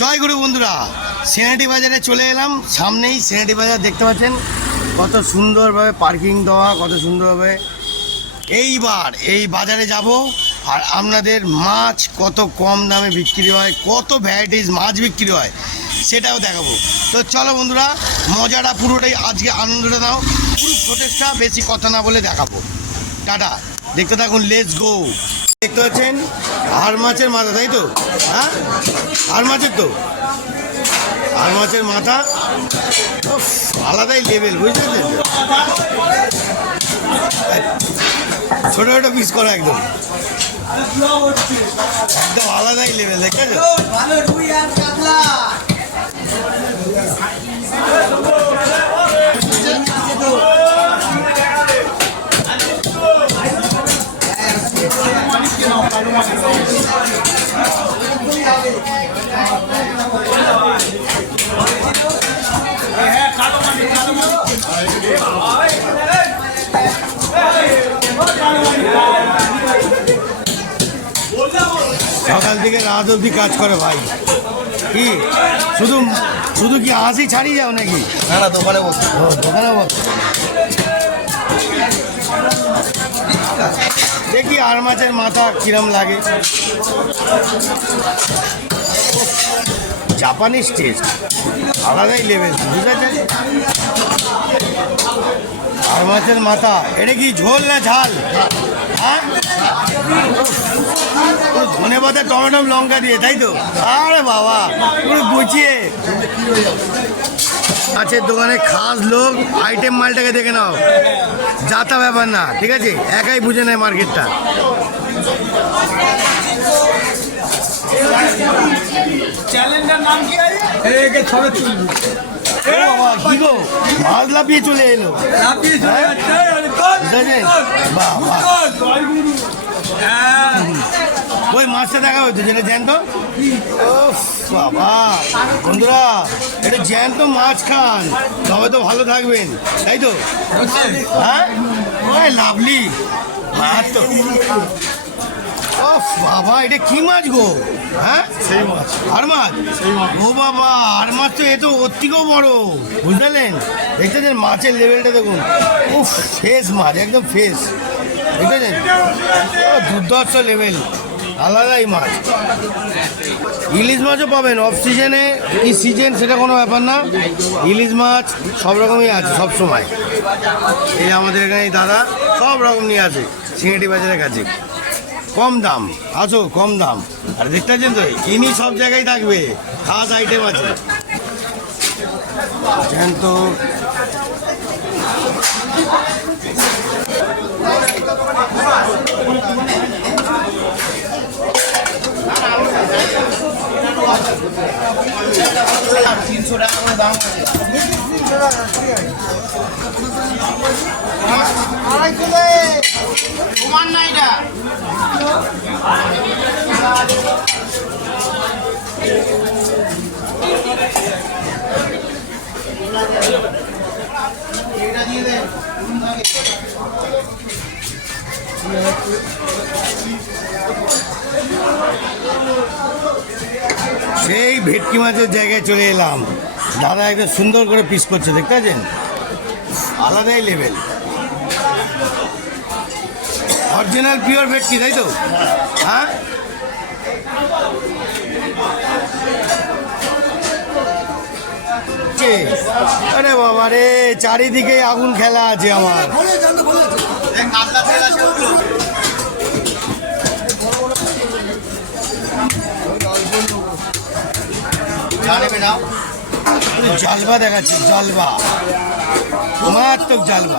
জয় গুরু বন্ধুরা, সেনাটি বাজারে চলে এলাম। সামনেই সেনাটি বাজার দেখতে পাচ্ছেন, কত সুন্দরভাবে পার্কিং দেওয়া, কত সুন্দরভাবে। এইবার এই বাজারে যাব আর আপনাদের মাছ কত কম দামে বিক্রি হয়, কত ভ্যারাইটিস মাছ বিক্রি হয় সেটাও দেখাবো। তো চলো বন্ধুরা, মজাটা পুরোটাই আজকে আনন্দটা নাও, পুরো ছোটেসটা বেশি কথা না বলে দেখাবো। টাটা, দেখতে থাকুন, লেটস গো। দেখতে পাচ্ছেন আর মাছের মাথা, তাই তো? হ্যাঁ, আর মাছের তো আর মাছের মাথা আলাদাই লেভেল, বুঝতে ছোট ছোট পিস করা, একদম একদম আলাদাই লেভেল, দেখেছো? সকাল থেকে রাত অবধি কাজ করে ভাই। কি শুধু শুধু কি হাসি ছাড়িয়ে যাও নাকি? না না, দোকানে বসে। ও, দোকানে বসে। দেখি আর মাছের মাথা কিরম লাগে। জাপানিজ টেস্ট, আলাদাই লেভেল, বুঝেছেন? আর মাছের মাথা, এটা কি ঝোল না ঝাল? হ্যাঁ, ধনে পাতা টমেটো লঙ্কা দিয়ে, তাই তো? আরে বাবা, পুরো গুছিয়ে। মাছের দোকানে খাস লোক, আইটেম মালটাকে দেখে নাও, যাতা ব্যাপার না, ঠিক আছে? একাই বুঝে নেয় মার্কেটটা। চ্যালেঞ্জের নাম কি আছে? একে ছড়ে চলবি। বাবা, কি গো, মাছ লাফিয়ে চলে এলো। ওই মাছটা দেখা হতো যেটা জ্যান্ত। ও বাবা বন্ধুরা, এটা জ্যান্ত মাছ খান, তবে তো ভালো থাকবেন, তাই তো? হ্যাঁ, ওই লাভলি মাছ তো। ও বাবা, এটা কি মাছ গো? হ্যাঁ, সেই মাছ। আর মাছ? ও বাবা, আর মাছ তো, এ তো ওর থেকেও বড়, বুঝলেন? দেখতেছেন মাছের লেভেলটা দেখুন। ও ফ্রেশ মাছ, একদম ফ্রেশ, দেখতেছেন? দুর্ধর্ষ লেভেল, আলাদাই মাছ। ইলিশ মাছও পাবেন অফ সিজনে, কি সিজন সেটা কোনো ব্যাপার না। ইলিশ মাছ সব রকমই আছে সব সময়। এই আমাদের এখানে দাদা সব রকম নিয়ে আছে সিঙ্গাটি বাজারের কাছে, কম দাম। আসো, কম দাম। আর দেখতে পাচ্ছেন তো, ইনি সব জায়গায় থাকবে, খাস আইটেম আছে। তো $300 করে দাম আছে। তোমার না এটা? এটা দিয়ে দে। সেই ভেটকি মাছের জায়গায় চলে এলাম। দাদা একটা সুন্দর করে পিস করছে, দেখতে পাচ্ছেন? আলাদাই লেভেল, অরিজিনাল পিওর ভেটকি, তাই তো? হ্যাঁ, আরে বাবা রে, চারিদিকে আগুন খেলা আছে আমার। জালবা দেখাচ্ছি, জালবা, মারাত্মক জালবা।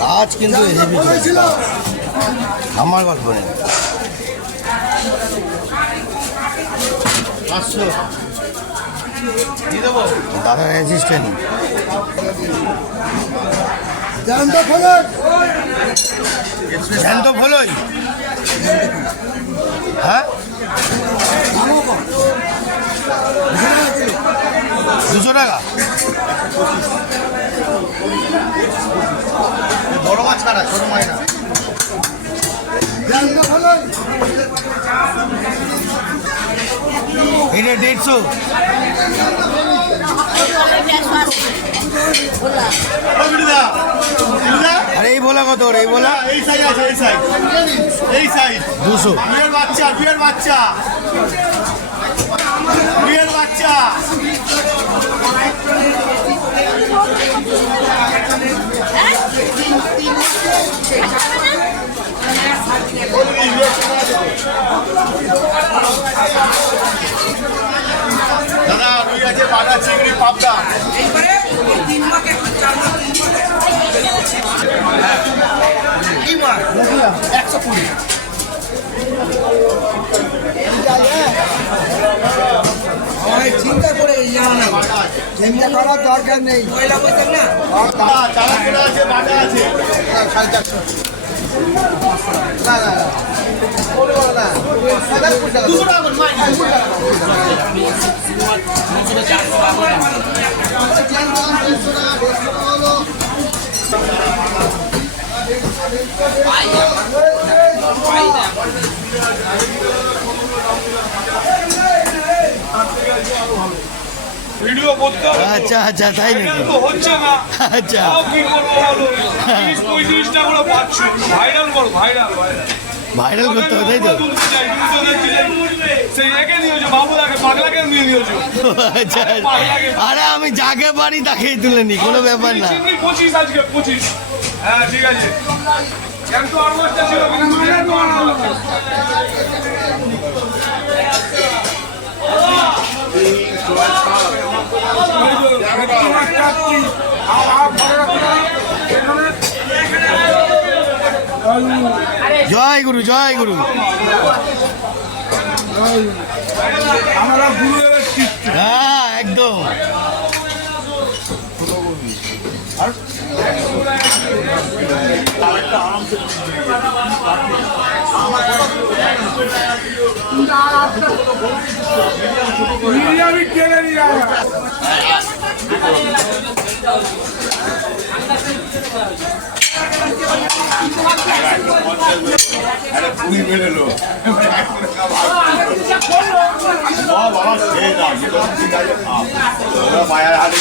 কাজ কিন্তু হেভি, আমার গল্প নেই। 500 দিয়ে দেবো, দাদা অ্যাসিস্ট্যান্ট। জ্যান্ত ফলই হ্যাঁ 200 টাকা বড় মাছ কাটা ছোট মাছ না এটা 150 আরে এই বলা কত এই বলা এই সাইজ আছে এই সাইজ 200 বিয়ের বাচ্চা দাদা রুই আছে বাটা চিংড়ি পাবদা কি মাছ 120 চিন্তা করে চিন্তা করার দরকার নেই পয়লা বৈশাখ না চালা করে আছে বাটা আছে 200 টাকা করে মাছ ভিডিও করতে হবে আচ্ছা আচ্ছা তাই নাকি তো হচ্ছে না আচ্ছা তাও কি করবো বলো 30-35 টাকা করে পাচ্ছ ভাইরাল করো ভাইরাল ভাইরাল করতে হবে তাই তো সেই একে নিয়েছো বাবুদাকে পাগলাকে নিয়ে নিয়েছো আচ্ছা আরে আমি যাকে পারি তাকেই তুলে নি কোনো ব্যাপার না চিংড়ি 25 আজকে 25 হ্যাঁ ঠিক আছে কিন্তু আর মাছটা ছিল কিন্তু তো আনালো জয় গুরু জয় গুরু আমরা গুরুদেবের শিষ্য হ্যাঁ একদম আমি টেনে নিয়ে পুরি বেরোলো বাবা সে না মায়ের হাতে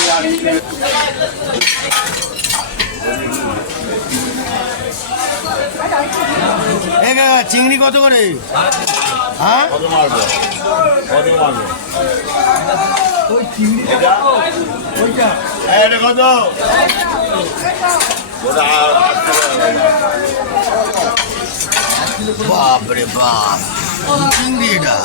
চিংড়ি কত করে হ্যাঁ কত মারবো এটা কত বাপরে বাপ চিংড়ি এটা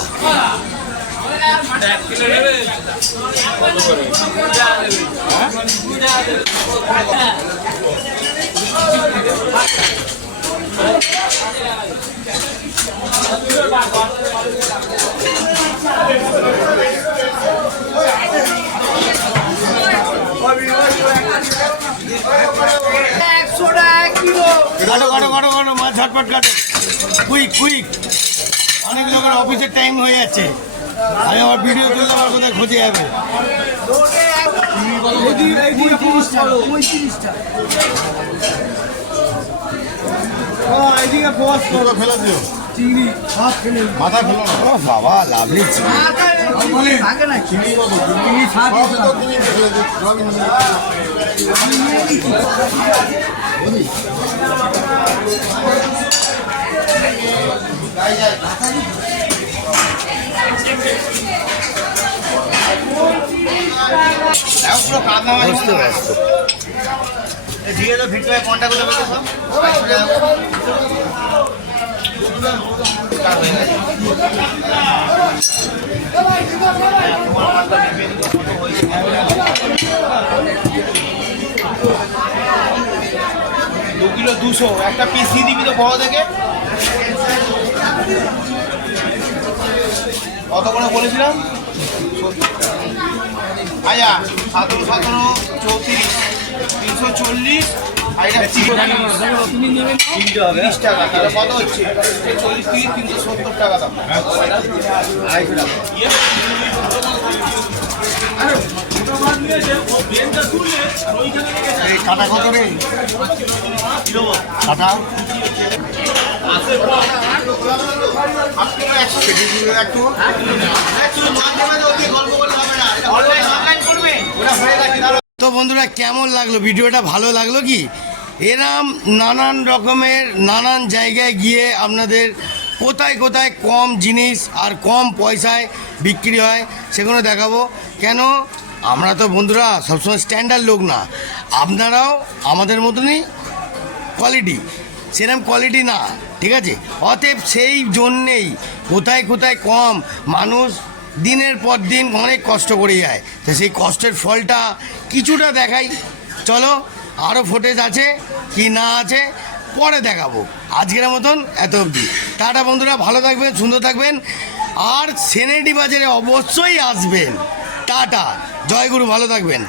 কাটো কাটো কাটো কাটো মাছ ঝটপট কাটো কুইক কুইক অনেক লোকের অফিসের টাইম হয়ে যাচ্ছে আমি আমার ভিডিও তুললে আমার কোথায় খোঁজে যাবে ফেলে দিও চিংড়ি মাথা ফেলো ও বাবা লাভলি চিংড়ি কত চিংড়ি ফেলে পুরো কাঁদা বুঝতে ব্যস্ত দিয়ে তো ভিডিও কন্ট্যাক্ট করে দেবো দু কিলো 200 একটা পিস দিয়ে দিবি তো বড় দেখে কত করে বলেছিলাম আয়া 17 34 340 কিনতে হবে 30 টাকা, তাহলে কত হচ্ছে? 40 30 370 টাকা দাম। 250 টাকা। এই কাটা কত রে কাটা তো বন্ধুরা কেমন লাগলো ভিডিওটা? ভালো লাগলো কি? এরম নানান রকমের নানান জায়গায় গিয়ে আপনাদের কোথায় কোথায় কম জিনিস আর কম পয়সায় বিক্রি হয় সেগুলো দেখাবো। কেন আমরা তো বন্ধুরা সবসময় স্ট্যান্ডার্ড লোক না, আপনারাও আমাদের মতনই কোয়ালিটি, সেরকম কোয়ালিটি না, ঠিক আছে? অতএব সেই জন্যেই কোথায় কোথায় কম, মানুষ দিনের পর দিন অনেক কষ্ট করে যায়, তো সেই কষ্টের ফলটা কিছুটা দেখাই। চলো, আরও ফুটেজ আছে কি না আছে পরে দেখাবো। আজকের মতন এত অবধি, টাটা বন্ধুরা, ভালো থাকবেন, সুন্দর থাকবেন, আর সেনেটি বাজারে অবশ্যই আসবেন। টাটা, জয়গুরু, ভালো থাকবেন।